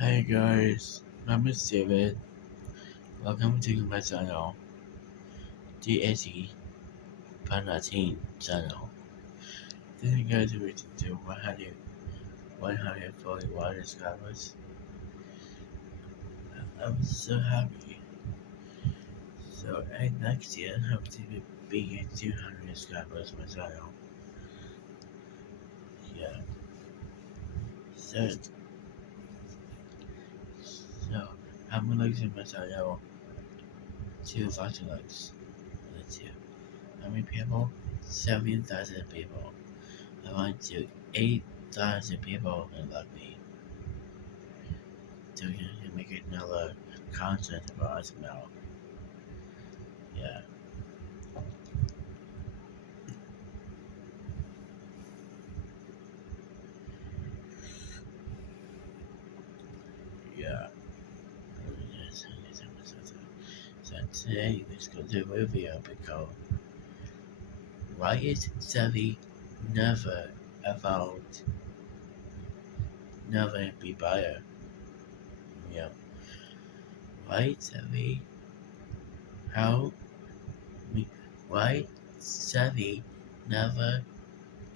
Hey guys, my name is David. Welcome to my channel, DAC Panatin channel. Today guys we're to do 141 subscribers. I'm so happy. So next year I hope to be at 200 subscribers on my channel. Yeah. So so I'm gonna like my channel 2,000 likes. Let's see. How many people? 7,000 people. I want to 8,000 people and love me. To make another content about smell. Yeah, yeah. So today let's go to a review because why is Jeffy never evolved, never be better? Yeah. Why Jeffy? How me? Why Jeffy never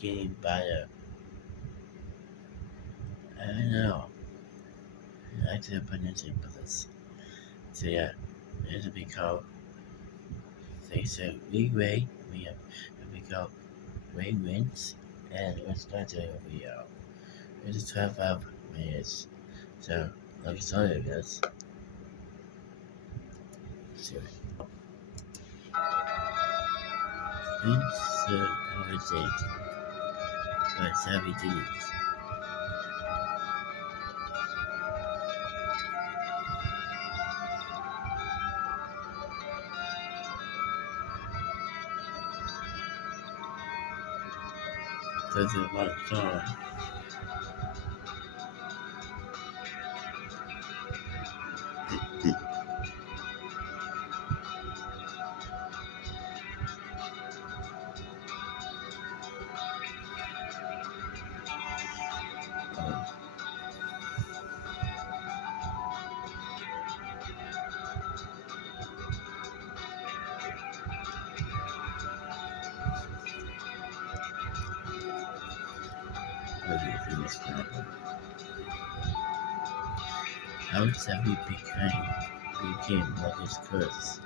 getting better? I don't know. I didn't put it in this. So yeah, it's because they said we go we wins and let's start the video. It's 12 minutes. So like sorry guys. So insert conversate by Savvy Dudes. Does it like song? Oh, okay, for this problem. How Savvy became like his curse.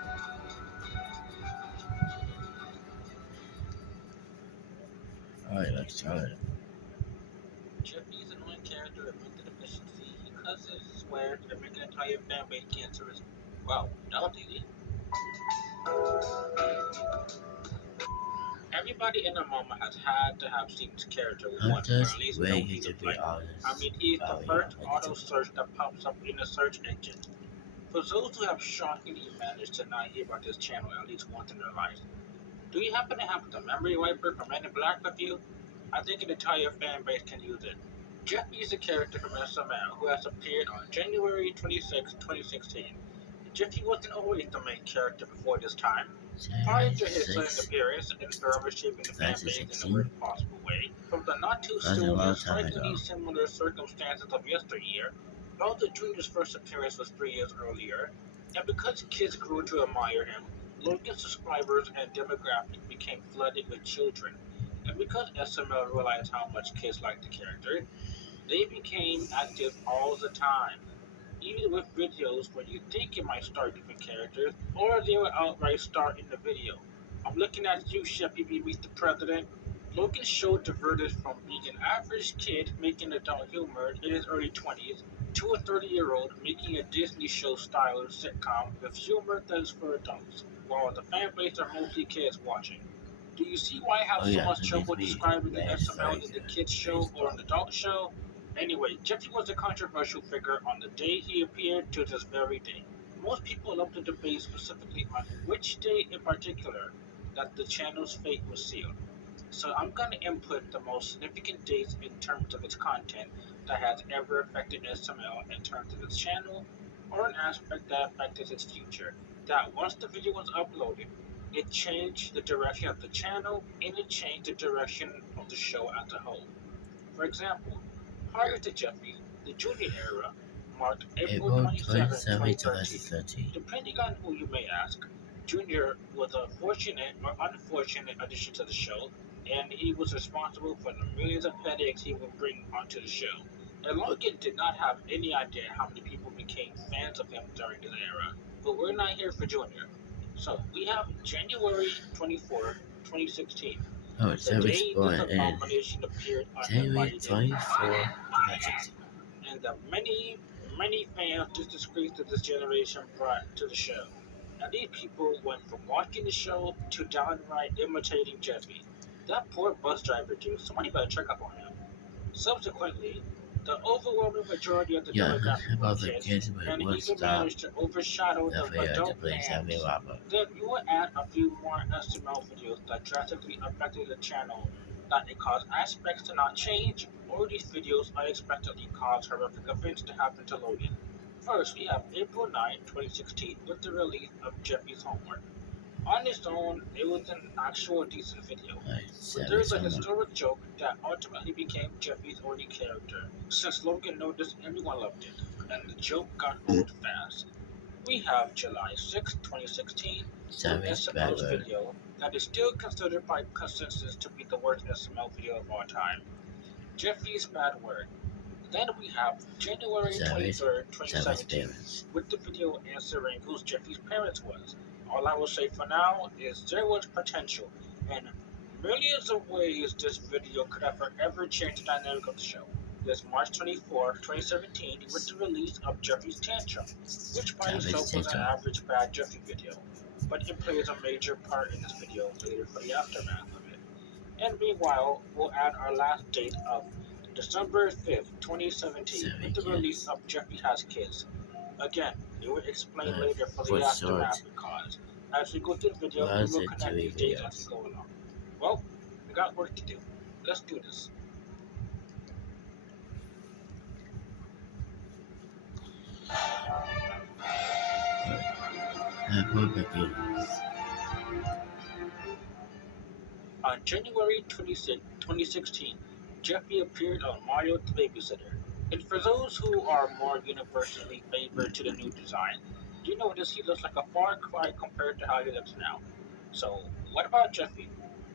Alright, let's try it. Jeffy is an annoying character with mental deficiency. He cusses, swears, and make an entire fan base cancerous. Wow, now did he? Everybody in the moment has had to have seen this character once, or Hunters at least known ready he to was be like. I honest. mean, he's the Oh yeah, first I get auto it. search that pops up in the search engine. For those who have shockingly managed to not hear about this channel at least once in their lives, do you happen to have the memory wiper from Men in Black with you? I think an entire fan base can use it. Jeffy is a character from SML who has appeared on January 26, 2016. Jeffy wasn't always the main character before this time. Prior to his sudden 6, appearance and forever shaping the fan base in the 2016. worst possible way, from the not too That's a soon long and time strikingly ago. similar circumstances of yesteryear, although Jr.'s first appearance was 3 years earlier, and because kids grew to admire him, Logan's subscribers and demographic became flooded with children. And because SML realized how much kids liked the character, they became active all the time, even with videos where you think it might start different characters, or they will outright start in the video. I'm looking at you, Jeffy B. Meet the President. Logan showed diverted from being an average kid making adult humor in his early 20s to a 30-year-old making a Disney show style sitcom with humor that is for adults, while the fan base are mostly kids watching. Do you see why I have Oh so yeah, much it needs trouble to be describing the last SML as a striker, kids show or an baseball. adult show? Anyway, Jeffy was a controversial figure on the day he appeared to this very day. Most people love to debate specifically on which day in particular that the channel's fate was sealed. So I'm going to input the most significant dates in terms of its content that has ever affected SML in terms of its channel or an aspect that affected its future. That once the video was uploaded, it changed the direction of the channel and it changed the direction of the show as a whole. For example, prior to Jeffy, the Junior era, marked April April 27, 27, 2013. 2013. Depending on who you may ask, Junior was a fortunate or unfortunate addition to the show, and he was responsible for the millions of headaches he would bring onto the show. And Logan did not have any idea how many people became fans of him during this era, but we're not here for Junior. So we have January 24, 2016, Oh, the Jeffy was day this born in abomination appeared January uninvited 24, 2016. and the many, many fans this disgrace that this generation brought to the show. Now, these people went from watching the show to downright imitating Jeffy. That poor bus driver, dude. Somebody better check up on him. Subsequently, the overwhelming majority of the Yeah, demographic were about the kids, kids and would even stop managed to overshadow the the video to adult play Jeffy fans. Robert. Then you would add a few more SML videos that drastically affected the channel that it caused aspects to not change, or these videos unexpectedly caused horrific events to happen to Logan. First, we have April 9, 2016, with the release of Jeffy's Homework. On its own, it was an actual decent video, Right, but Jeffy there's a Summer. historic joke that ultimately became Jeffy's only character. Since Logan noticed everyone loved it, and the joke got old fast. We have July 6, 2016, with Jeffy's SML's Backward. video that is still considered by consensus to be the worst SML video of all time. Jeffy's Bad Word. Then we have January Jeffy's 23rd, Jeffy's 2017, parents. with the video answering who Jeffy's parents was. All I will say for now is there was potential, and millions of ways this video could have forever changed the dynamic of the show. There's March 24, 2017, with the release of Jeffy's Tantrum, which by Jeffy's itself was an Tantrum. average bad Jeffy video, but it plays a major part in this video later for the aftermath of it. And meanwhile, we'll add our last date of December 5th, 2017, Jeffy with the release Kids. of Jeffy Has Kids. Again, we will explain Uh, later for for the short, aftermath because as we go through the video, we was will it connect Jeffy these dates as we videos? go along. Well, we got work to do. Let's do this. Apple begins. On January 26, 2016, Jeffy appeared on Mario the Babysitter. And for those who are more universally favored to the new design, you notice he looks like a far cry compared to how he looks now. So, what about Jeffy?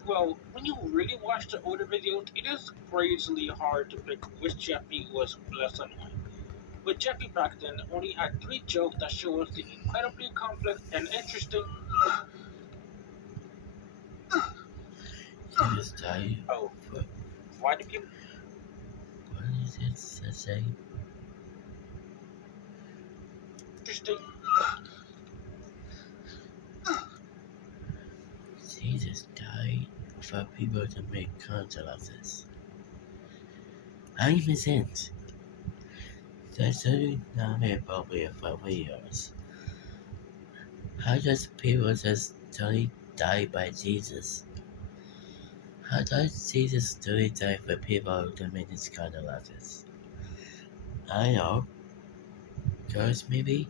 Well, when you really watch the older videos, it is crazily hard to pick which Jeffy was less annoying. But Jeffy back then only had three jokes that show us the incredibly complex and interesting. He just died. Oh, For, why do people what is it to say? interesting? Jesus died for people to make content of this. I even think that's really not appropriate for videos. How does people just totally die by Jesus? How does Jesus totally die for people to make this kind of this? I know, curse maybe?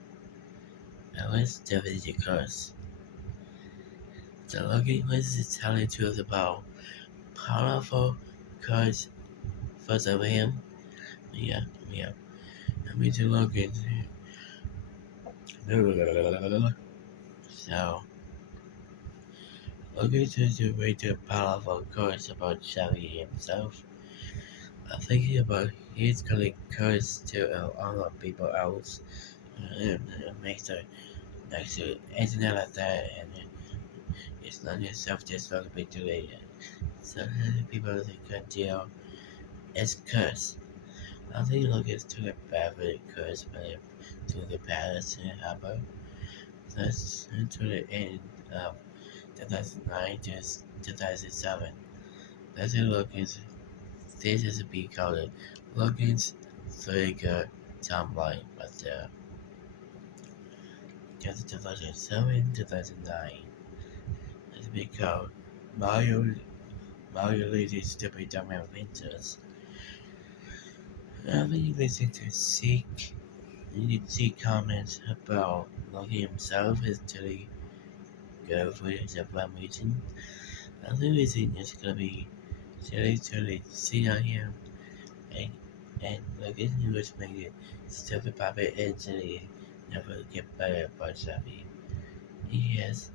That was definitely a curse. The Logan was telling the truth about powerful curse for the him. Yeah, yeah. I mean the Logan. So Logan took the way to powerful curse about Jeffy himself. I'm thinking about he's gonna curse to other people else. Makes the next to anything like that, and it's not yourself just not be doing it. So people that can deal it's curse. I think Lucas took a bad for the curse, but it took the palace in Harbour. That's until the end of 2009 to 2007. That's a Lucas. This is be called Lucas Figure Timeline, but 2007 2009. It's be called Mario Lady's Stupid Dumb Adventures. When you listen to Seek, you can see comments about Loki himself is to go for the one reason. Another reason is gonna be silly to see on him and And Logan was making stupid puppet instantly never get better about Jeffy. Yes,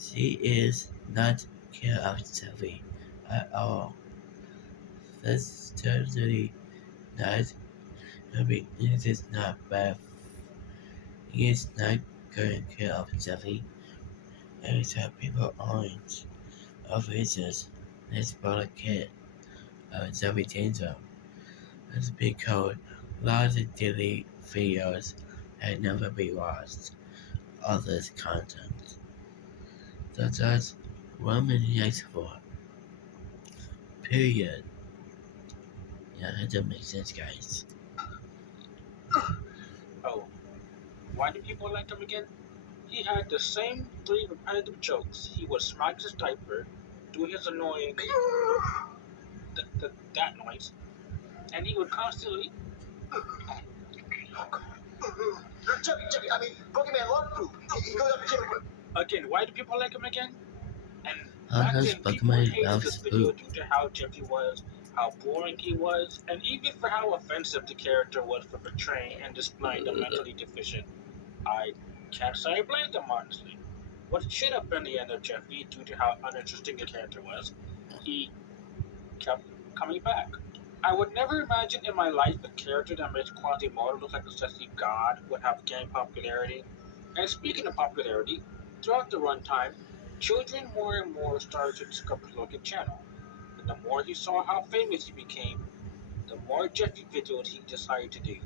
she is not care of Jeffy at all. That's totally not. I mean, it is not bad. He is not going to care of Jeffy. Every time people orange of ages, let's brought a kid of Jeffy Danger. Let's be cold. Lots of daily videos had never been watched. All this content. So that's 1 minute for. Period. Yeah, that doesn't make sense, guys. Oh, why do people like him again? He had the same three repetitive jokes. He would smack his diaper, do his annoying that noise, and he would constantly. Jeffy, I mean, Pokemon Love Poop. He goes up to Jeffy. Again, why do people like him again? And How back does then, people Pokemon hated this loves video poop? due to how Jeffy was, how boring he was, and even for how offensive the character was for portraying and displaying the mentally deficient. I can't say I blame them, honestly. What should have been the end of Jeffy due to how uninteresting the character was, he kept coming back. I would never imagine in my life a character that makes Quasimodo look like a sexy god would have gained popularity. And speaking of popularity, throughout the runtime, children more and more started to discover Logan's channel. And the more he saw how famous he became, the more Jeffy videos he decided to do.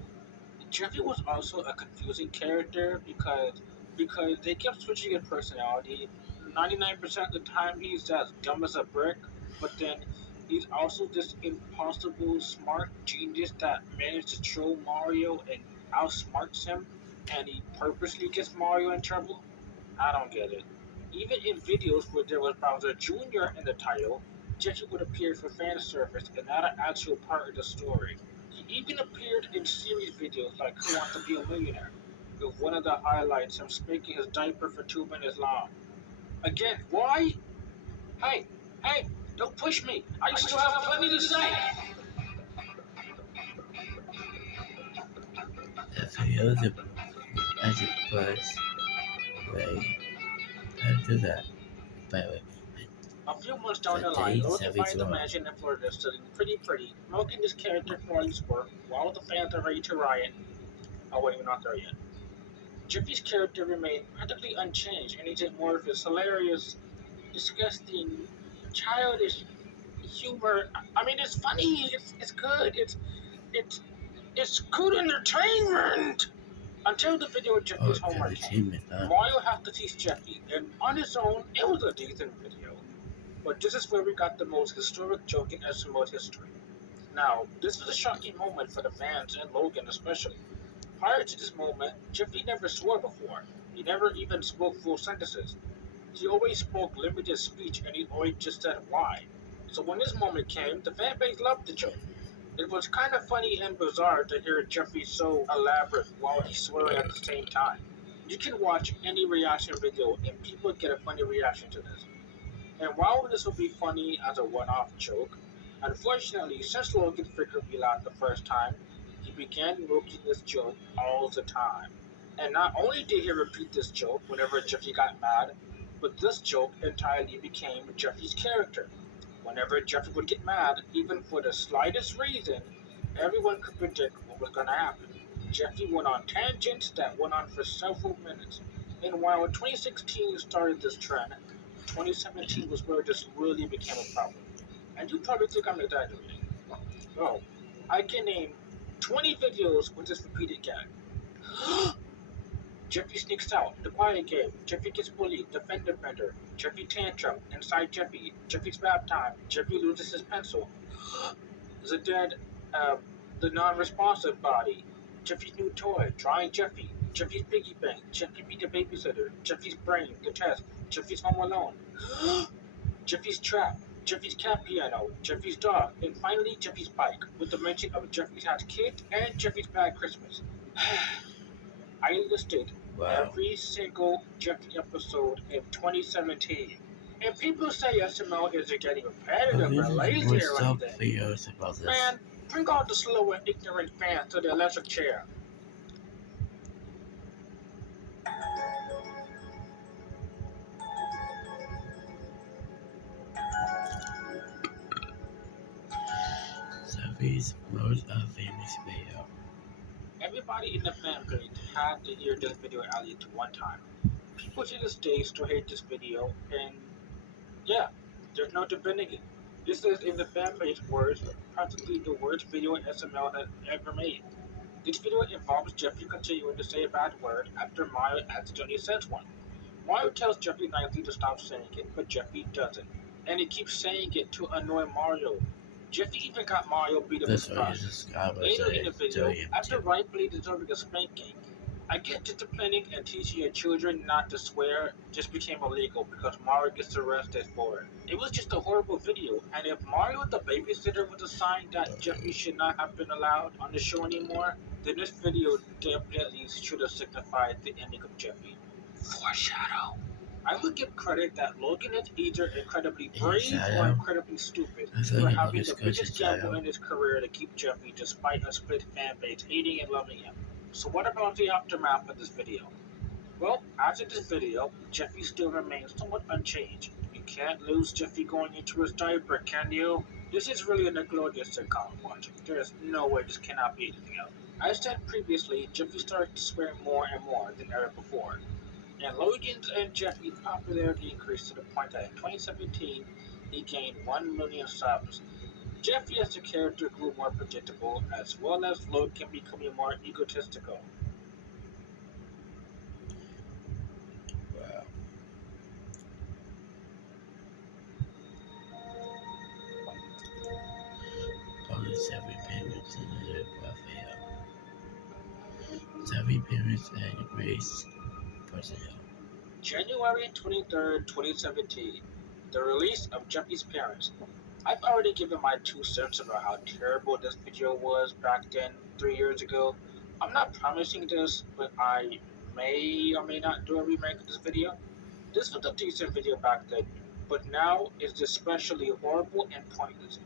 Jeffy was also a confusing character because they kept switching his personality. 99% of the time he's as dumb as a brick, but then he's also this impossible smart genius that managed to troll Mario and outsmarts him, and he purposely gets Mario in trouble. I don't get it. Even in videos where there was Bowser Jr. in the title, Jeffy would appear for fan service and not an actual part of the story. He even appeared in series videos like Who Wants to Be a Millionaire, with one of the highlights him spanking his diaper for 2 minutes long. Again, why? Hey, hey, don't push me. I still have plenty to say. The video the as it birds way. How to do that? By the way, A few months down the the line, day Logan Savage finds a World. mansion in Florida sitting pretty, milking his character for all he's worth, while the fans are ready to riot. Oh wait, we're not there yet. Jeffy's character remained practically unchanged, and he did more of his hilarious, disgusting, childish humor. I mean, it's funny. It's good. It's it's good entertainment. Until the video of Oh, Jeffy's homework came, entertainment, huh? Mario has to teach Jeffy, and on its own, it was a decent video. But this is where we got the most historic joke in SMO history. Now, this was a shocking moment for the fans and Logan especially. Prior to this moment, Jeffy never swore before. He never even spoke full sentences. He always spoke limited speech and he always just said why. So when this moment came, the fan base loved the joke. It was kind of funny and bizarre to hear Jeffy so elaborate while he's swearing at the same time. You can watch any reaction video and people get a funny reaction to this. And while this will be funny as a one-off joke, unfortunately, since Logan figured me out the first time, he began milking this joke all the time. And not only did he repeat this joke whenever Jeffy got mad, but this joke entirely became Jeffy's character. Whenever Jeffy would get mad, even for the slightest reason, everyone could predict what was going to happen. Jeffy went on tangents that went on for several minutes. And while 2016 started this trend, 2017 was where this really became a problem. And you probably think I'm exaggerating. No, I can name 20 videos with this repeated gag. Jeffy sneaks out, the quiet game, Jeffy gets bullied, the fender bender, Jeffy tantrum, inside Jeffy, Jeffy's bath time, Jeffy loses his pencil, the dead, um, the non-responsive body, Jeffy's new toy, drawing Jeffy, Jeffy's piggy bank, Jeffy beat the babysitter, Jeffy's brain, the test, Jeffy's home alone, Jeffy's trap, Jeffy's cat piano, Jeffy's dog, and finally Jeffy's bike, with the mention of Jeffy's hat kid and Jeffy's bad Christmas. I listed Wow. every single Jeffy episode in 2017. And people say SML is getting But repetitive or really, lazy more or sub anything. videos about this. Man, Bring all the slow and ignorant fans to the electric chair. Jeffy's most famous video. Everybody in the fan page had to hear this video at least one time. People to this day still hate this video, and yeah, there's no debating it. This is, in the fan page words, practically the worst video SML has ever made. This video involves Jeffy continuing to say a bad word after Mario accidentally says one. Mario tells Jeffy nicely to stop saying it, but Jeffy doesn't. And he keeps saying it to annoy Mario. Jeffy even got Mario beat up This with way is Crush. just God was Later in the video, doing him after too. rightfully deserving a spanking, I get disciplining and teaching your children not to swear just became illegal because Mario gets arrested for it. It was just a horrible video, and if Mario the babysitter was a sign that Jeffy should not have been allowed on the show anymore, then this video definitely should have signified the ending of Jeffy. Foreshadow. I would give credit that Logan is either incredibly In your brave or shadow, incredibly stupid I for thought you having Lucas the coach in biggest gamble shadow. in his career to keep Jeffy despite a split fan base hating and loving him. So what about the aftermath of this video? Well, after this video, Jeffy still remains somewhat unchanged. You can't lose Jeffy going into his diaper, can you? This is really a Nickelodeon sitcom I'm watching. There is no way this cannot be anything else. As said previously, Jeffy started to swear more and more than ever before. And Logan's and Jeffy's popularity increased to the point that in 2017, he gained 1 million subs. Jeffy as a character grew more predictable, as well as Logan becoming more egotistical. Wow. All the Jeffy parents in the welfare. Jeffy parents and Grace personnel. January 23rd, 2017, the release of Jeffy's Parents. I've already given my 2 cents about how terrible this video was back then, 3 years ago. I'm not promising this, but I may or may not do a remake of this video. This was a decent video back then, but now it's especially horrible and pointless.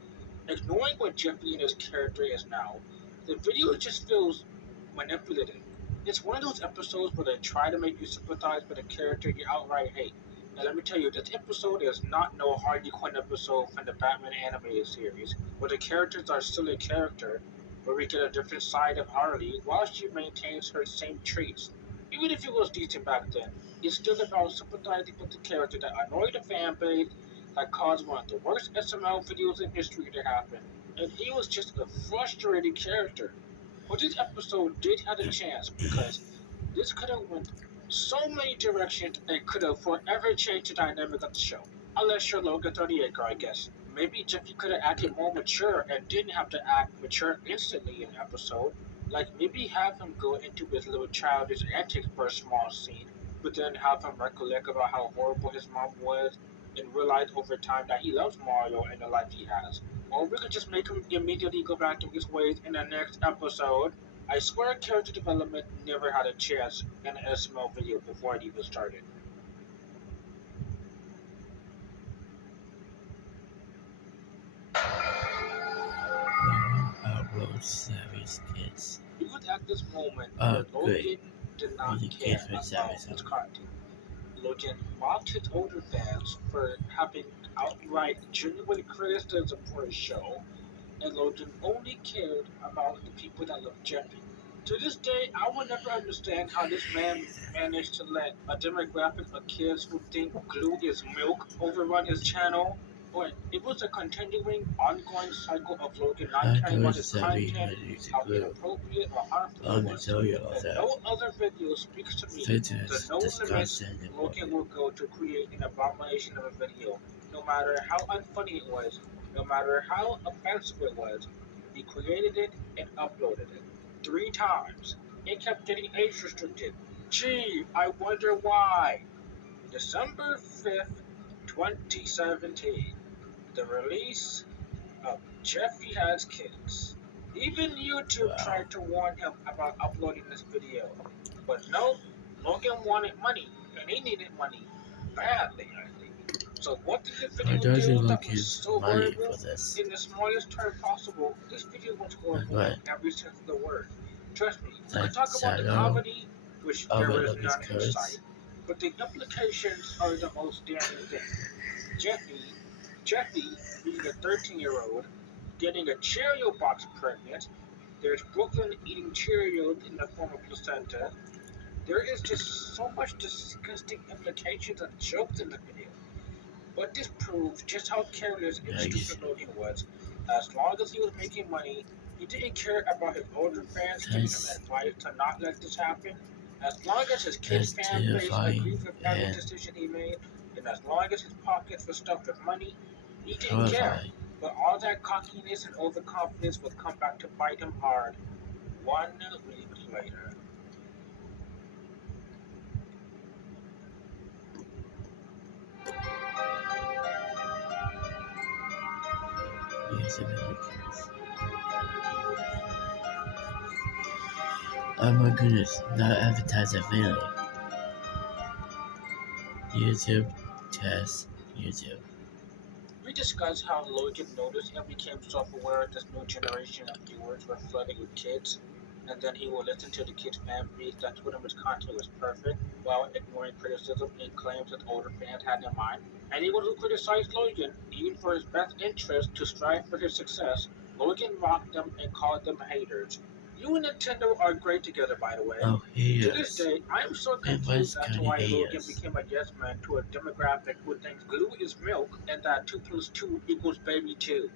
Ignoring what Jeffy and his character is now, the video just feels manipulative. It's one of those episodes where they try to make you sympathize with a character you outright hate. And let me tell you, this episode is not no Harley Quinn episode from the Batman animated series, where the characters are still a character, where we get a different side of Harley while she maintains her same traits. Even if it was decent back then, it's still about sympathizing with the character that annoyed the fan base, that caused one of the worst SML videos in history to happen, and he was just a frustrating character. But this episode did have a chance because this could have went so many directions and could have forever changed the dynamic of the show. Unless you're Logan 38, I guess. Maybe Jeffy could have acted more mature and didn't have to act mature instantly in an episode. Like maybe have him go into his little childish antics for a small scene, but then have him recollect about how horrible his mom was and realize over time that he loves Mario and the life he has. Or we could just make him immediately go back to his ways in the next episode. I swear character development never had a chance in an SML video before it even started. No upload Savage Kids. It was at this moment Oh, where good. Logan did All not the care kids with about Savage his on. content. Logan mocked his older fans for having outright genuine criticism for his show, and Logan only cared about the people that loved Jeffy. To this day, I will never understand how this man managed to let a demographic of kids who think glue is milk overrun his channel. But it was a continuing, ongoing cycle of Logan not caring about Afterwards, his Savage content, was used to how glue. inappropriate or harmful it On the was. tell you all And that. no other video speaks to me the Sentence no limits disgusting and Logan vulgar. will go to create an abomination of a video, no matter how unfunny it was, no matter how offensive it was. He created it and uploaded it 3 times. It kept getting age restricted. Gee, I wonder why. December 5th, 2017. The release of Jeffy Has Kids. Even YouTube Wow. tried to warn him about uploading this video. But no, Logan wanted money, and he needed money badly, I think. So what did the Why video doesn't do that look was his so money horrible? for this? In the smallest term possible, this video was Like horrible in what? every sense of the word. Trust me, we Like could talk about the Shadow comedy, which there is overlook his none in curse? sight, but the implications are the most damning thing. Jeffy, Jeffy being a 13-year-old, getting a Cheerio box pregnant. There's Brooklyn eating Cheerios in the form of placenta. There is just so much disgusting implications and jokes in the video. But this proves just how careless and Yikes. stupid Logan was. As long as he was making money, he didn't care about his older fans giving him That's, advice to not let this happen. As long as his kid that's fan base terrifying agrees with every and decision he made, and as long as his pockets were stuffed with money, he didn't care. horrifying. But all that cockiness and overconfidence would come back to bite him hard 1 week later. Yes, it really is. Oh my goodness, not advertising family. YouTube test YouTube. We discussed how Logan noticed and became self-aware this new generation of viewers were flooding with kids, and then he would listen to the kids' fan base that told him his content was perfect, while ignoring criticism and claims that older fans had in mind. Anyone who criticized Logan, even for his best interest to strive for his success, Logan mocked them and called them haters. You and Nintendo are great together, by the way. Oh, To this haters. day, I am so And what's confused as to called why Logan haters? became a yes man to a demographic who thinks glue is milk and that 2 plus 2 equals baby 2.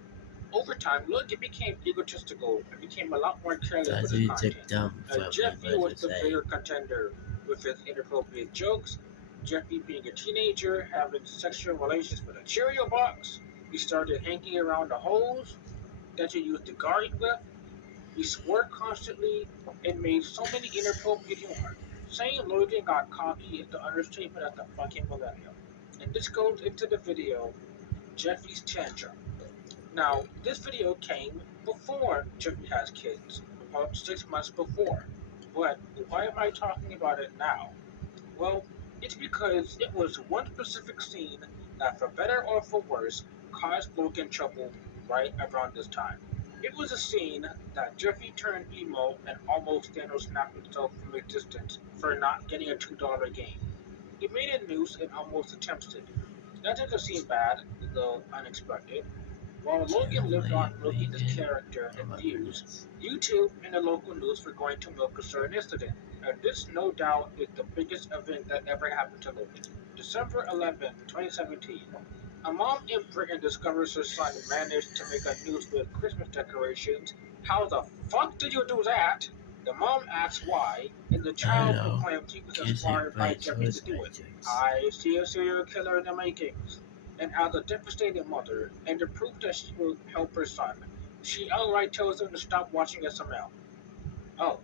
Over time, Logan became egotistical and became a lot more careless with That's his really content. took dumb for me Jeffy what was to the say. bigger contender with his inappropriate jokes. Jeffy being a teenager, having sexual relations with a Cheerio box. He started hanging around the holes that you used to garden with. He swore constantly and made so many inappropriate humor. Saying Logan got cocky is the understatement of the fucking millennium. And this goes into the video, Jeffy's Tantrum. Now, this video came before Jeffy has kids, about 6 months before. But why am I talking about it now? Well, it's because it was one specific scene that, for better or for worse, caused Logan trouble right around this time. It was a scene that Jeffy turned emo and almost Thanos snapped himself from existence for not getting a $2 game. He made a noose and almost attempted. That didn't seem bad, though unexpected. While Logan lived on Family milking his Megan. character Oh and my views, goodness. YouTube and the local news were going to milk a certain incident. And this, no doubt, is the biggest event that ever happened to Logan. December 11th, 2017. A mom in Britain discovers her son managed to make a noose with Christmas decorations. How the fuck did you do that? The mom asks why, and the I don't child know. proclaims he was Kids ain't inspired by playing Jeffy to toys do it. magics. I see a serial killer in the makings. And as a devastated mother, and to prove that she will help her son, she outright tells him to stop watching SML. Oh,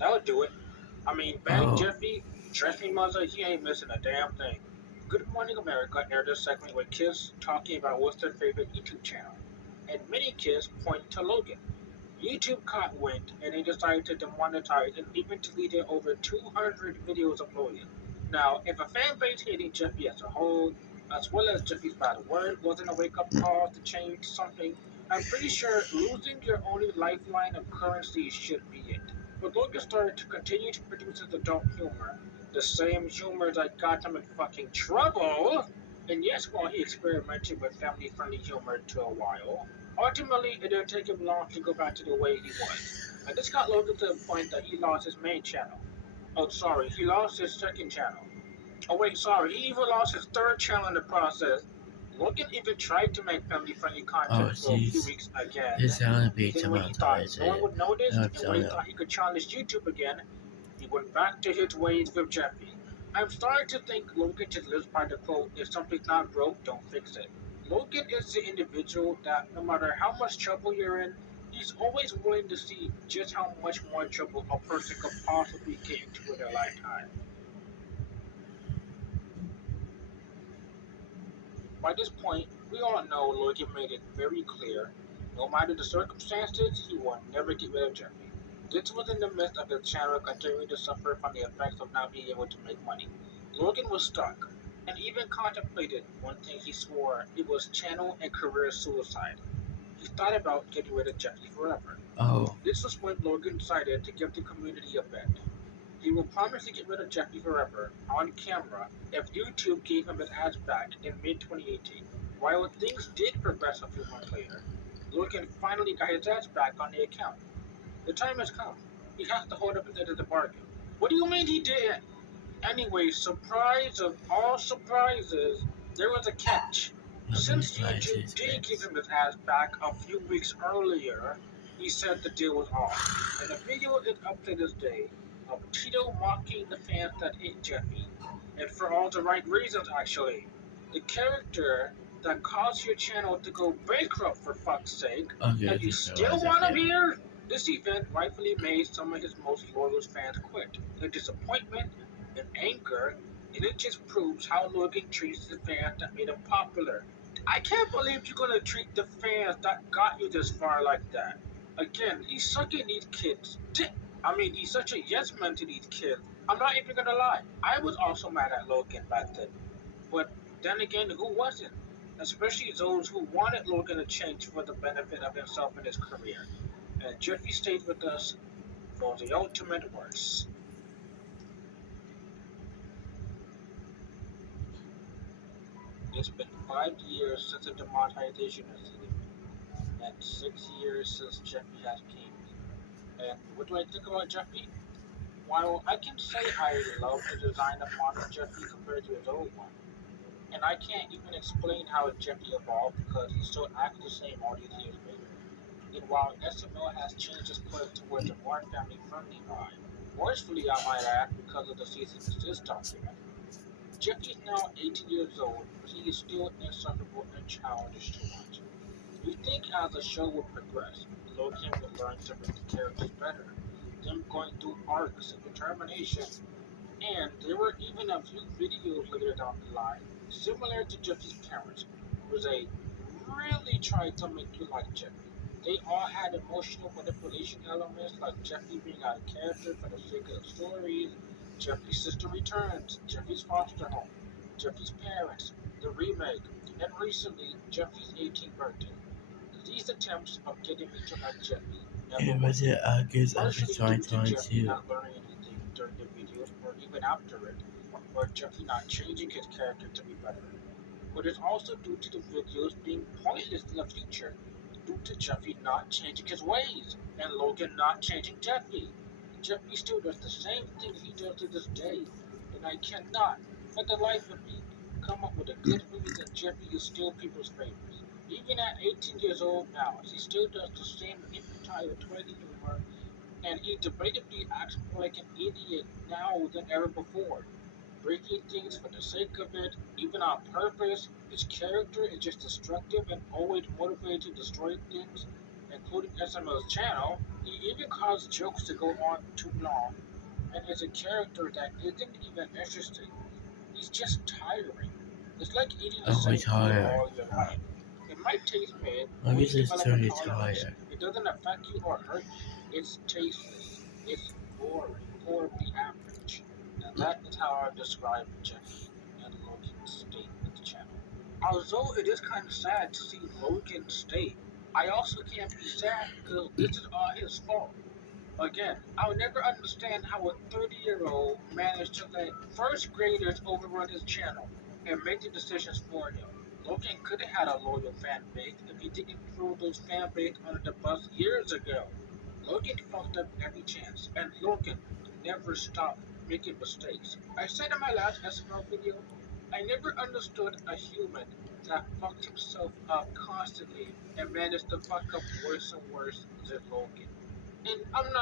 that would do it. I mean, bang Oh, Jeffy, trust me, mother, he ain't missing a damn thing. Good Morning America aired a segment with kids talking about what's their favorite YouTube channel. And many kids point to Logan. YouTube caught wind and they decided to demonetize and even deleted over 200 videos of Logan. Now, if a fan base hating Jeffy as a whole, as well as Jeffy's bad word, wasn't a wake up call to change something, I'm pretty sure losing your only lifeline of currency should be it. But Logan started to continue to produce his adult humor, the same humor that got him in fucking trouble. And yes, while he experimented with family friendly humor to a while, ultimately it didn't take him long to go back to the way he was. And this got Logan to the point that he lost his main channel. Oh, sorry, he lost his second channel. Oh, wait, sorry, he even lost his third channel in the process. Logan even tried to make family friendly oh, content for a few jeez. weeks again. It's gonna be Then, when he thought demonetized. no one would notice I and when don't he know. thought he could challenge YouTube again, he went back to his ways with Jeffy. I'm starting to think Logan just lives by the quote, if something's not broke, don't fix it. Logan is the individual that no matter how much trouble you're in, he's always willing to see just how much more trouble a person could possibly get into in their lifetime. By this point, we all know Logan made it very clear no matter the circumstances, he will never get rid of Jeffy. This was in the midst of the channel continuing to suffer from the effects of not being able to make money. Logan was stuck. and even contemplated one thing he swore it was channel and career suicide. He thought about getting rid of Jeffy forever. Oh, This was when Logan decided to give the community a bet. He will promise to get rid of Jeffy forever on camera if YouTube gave him his ads back in mid 2018. While things did progress a few months later, Logan finally got his ads back on the account. The time has come. He has to hold up his end of the bargain. What do you mean he didn't? Anyway, surprise of all surprises, there was a catch. Logan Since flies YouTube his did give bets. him his ads back a few weeks earlier, he said the deal was off. And the video is up to this day of Tito mocking the fans that hate Jeffy. And for all the right reasons, actually. The character that caused your channel to go bankrupt, for fuck's sake, Okay, and you just still realized want him again. here? This event rightfully made some of his most loyal fans quit. The disappointment and anger, and it just proves how Logan treats the fans that made him popular. I can't believe you're gonna treat the fans that got you this far like that. Again, he's sucking these kids. He's such a yes man to these kids. I'm not even gonna lie. I was also mad at Logan back then. But then again, who wasn't? Especially those who wanted Logan to change for the benefit of himself and his career. And Jeffy stayed with us for the ultimate worst. It's been 5 years since the demonetization incident, and 6 years since Jeffy has came. And what do I think about Jeffy? While I can say I love the design of modern Jeffy compared to his old one, and I can't even explain how Jeffy evolved because he still acts the same all these years later. And while SML has changed its push towards a more family-friendly vibe, forcefully I might add because of the cease and desist document, Jeffy is now 18 years old, but he is still insufferable and childish to watch. You think as the show would progress, Logan would learn to make the characters better, them going through arcs of determination, and there were even a few videos later down the line, similar to Jeffy's parents, where they really tried to make you like Jeffy. They all had emotional manipulation elements like Jeffy being out of character for the sake of the stories, Jeffy's sister returns, Jeffy's foster home, Jeffy's parents, the remake, and recently Jeffy's 18th birthday. These attempts of getting me to like Jeffy never It worked, was in August of partially due to Jeffy 2022. not learning anything during the videos or even after it, or Jeffy not changing his character to be better. But it's also due to the videos being pointless in the future, due to Jeffy not changing his ways, and Logan not changing Jeffy. Jeffy still does the same thing he does to this day, and I cannot, for the life of me, come up with a good reason Jeffy is still people's favorites. Even at 18 years old now, he still does the same infantile twiggy humor, and he debatably acts more like an idiot now than ever before, breaking things for the sake of it, even on purpose. His character is just destructive and always motivated to destroy things, including SML's channel. He even caused jokes to go on too long, and is a character that isn't even interesting. He's just tiring. It's like eating the Oh, same it's food higher. all your life. It might taste mid, or you August is develop a 30 tolerance. higher. It doesn't affect you or hurt you. It's tasteless. It's boring, horribly average. And that is how I describe Jeffy and Logan's state with the channel. Although it is kind of sad to see Logan's state, I also can't be sad because this is all his fault. Again, I'll never understand how a 30-year-old managed to let first graders overrun his channel and make the decisions for him. Logan could have had a loyal fan base if he didn't throw those fan base under the bus years ago. Logan fucked up every chance, and Logan never stopped making mistakes. I said in my last SML video, I never understood a human that fucked himself up constantly and managed to fuck up worse and worse than Logan. And I'm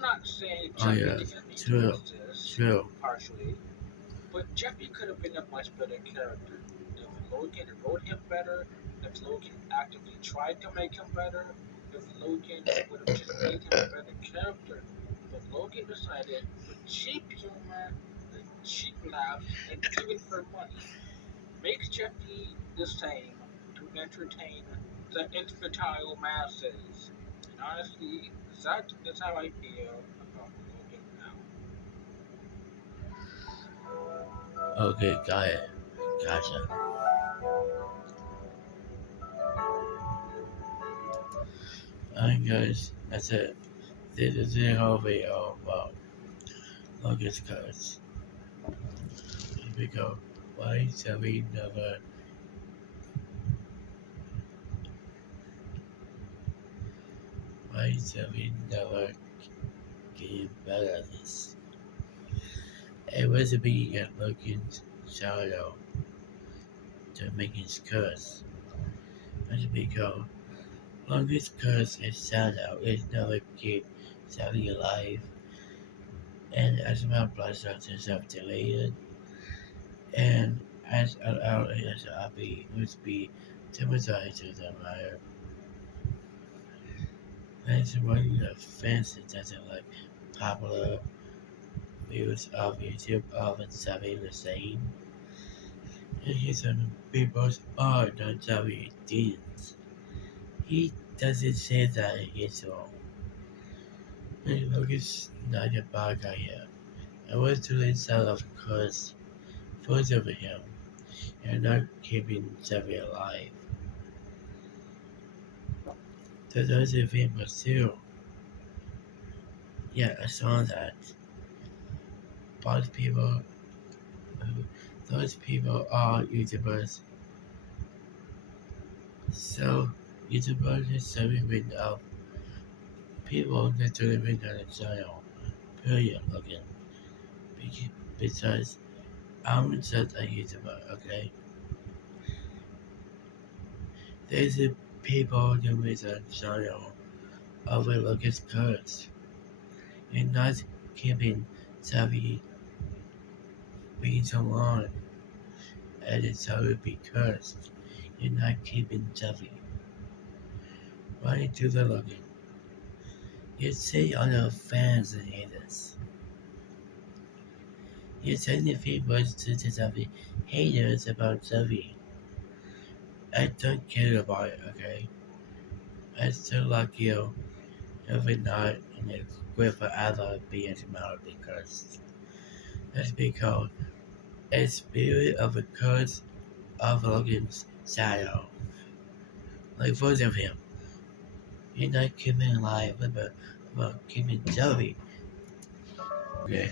not saying Oh, Jeffy yeah. didn't need to True. exist, True. partially, but Jeffy could have been a much better character. If Logan wrote him better, if Logan actively tried to make him better, if Logan would have just made him a better character. But Logan decided for cheap humor, and cheap laughs, and even for money, makes Jeffy the same to entertain the infantile masses. And honestly, that is how I feel about Logan now. Okay, got it. Gotcha. Alright, guys, that's it. This is the whole video about Logan's cards. Here we go. Why Jeffy never get better at this? It was a being at Logan's shadow to make his curse. As we go, Logan's curse is shadow is never keep Jeffy alive, and as my blood cells are delayed, and as our as Abby must be traumatized to the fire. As one of fans that doesn't like popular views of YouTube often say the same. And he's on people's are not Jeffy didn't. He doesn't say that it's wrong. And look, it's not a bad guy here. I was doing some of course for him and not keeping Jeffy alive. So those of him but still. Yeah, I saw that. But people those people are YouTubers. So YouTubers is serving rid of people that do live in the channel. Period, Logan. Because I'm just a YouTuber, okay? There's a people that with a channel overlook his curse and not keeping Savvy being so long and it's always be cursed and not keeping Savvy. Why do the Logan? You say other fans and haters. You send the people to Savvy haters about Savvy. I don't care about it, okay? I still like you every night and it's great forever being tomorrow because that's because a spirit of a curse of Logan's shadow. Like both of him. You're not keeping alive about keeping Joey. Okay.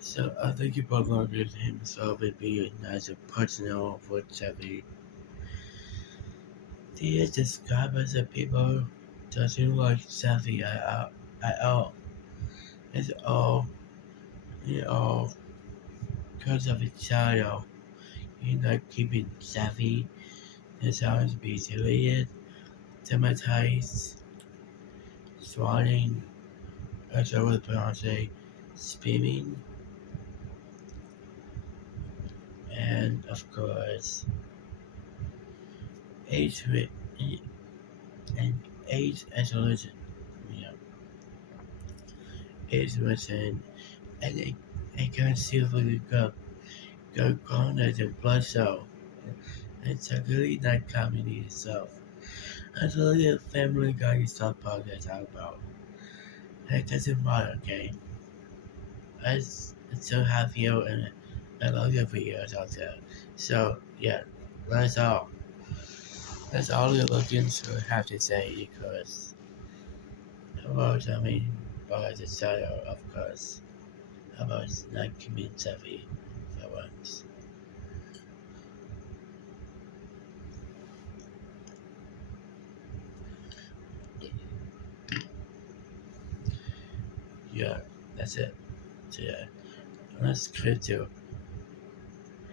So I think about Logan himself and being as a personal for Joey. He is described as a people doesn't like Savvy at all. It's all because of his shadow. You're not keeping Savvy. His sounds be deleted, traumatized, swatting, as I would pronounce it, spinning, and of course, age with and age isolation. You know, age isolation, and it can silver go corner the blood cell. It's a really not comedy itself. As a little family guy stuff podcast talk about. It doesn't matter, okay? I still have you and I love your videos out there. So yeah, that's all. That's all you're looking to have to say because about I mean by the shadow of course. About not commit Jeffy for once. Yeah, that's it. So yeah. Let's click to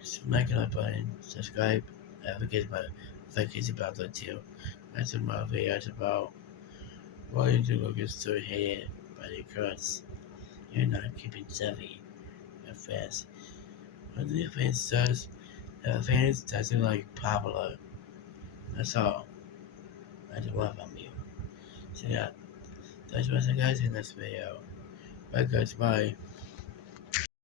smack the button, subscribe, and forget about the too. That's my videos about why you look so hated by the curse. You're not keeping Jeffy and fast. When the fans does, the fans doesn't like popular. That's all. I just want from you. So yeah, that's what I guys in this video. Bye guys, bye.